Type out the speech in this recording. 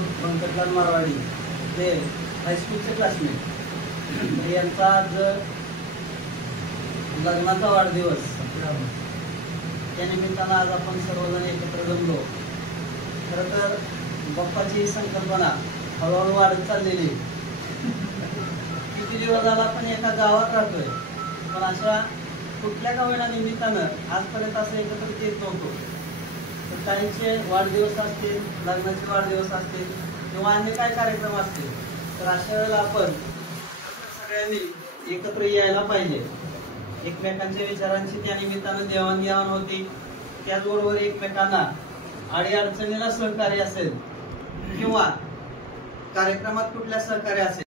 विनोद व्यंकटलाल मारवाडी ते हायस्कूलचे क्लासमेट यांचा आज लग्नाचा वाढदिवस त्या निमित्तानं आज आपण सर्वजण एकत्र जमलो। खरं तर बाप्पाची संकल्पना हळूहळू वाढत चाललेली। किती दिवस झाला आपण एका गावात राहतोय, पण अशा कुठल्या का होईना निमित्तानं आजपर्यंत असं एकत्रित येत नव्हतो। तर काहींचे वाढदिवस असतील, लग्नाचे वाढदिवस असतील किंवा अन्य काय कार्यक्रम असतील, तर अशा वेळेला आपण सगळ्यांनी एकत्र यायला पाहिजे। एकमेकांच्या विचारांची त्या निमित्तानं देवाणघेवाण होती, त्याचबरोबर एकमेकांना अडीअडचणीला सहकार्य असेल किंवा कार्यक्रमात कुठल्या सहकार्य असेल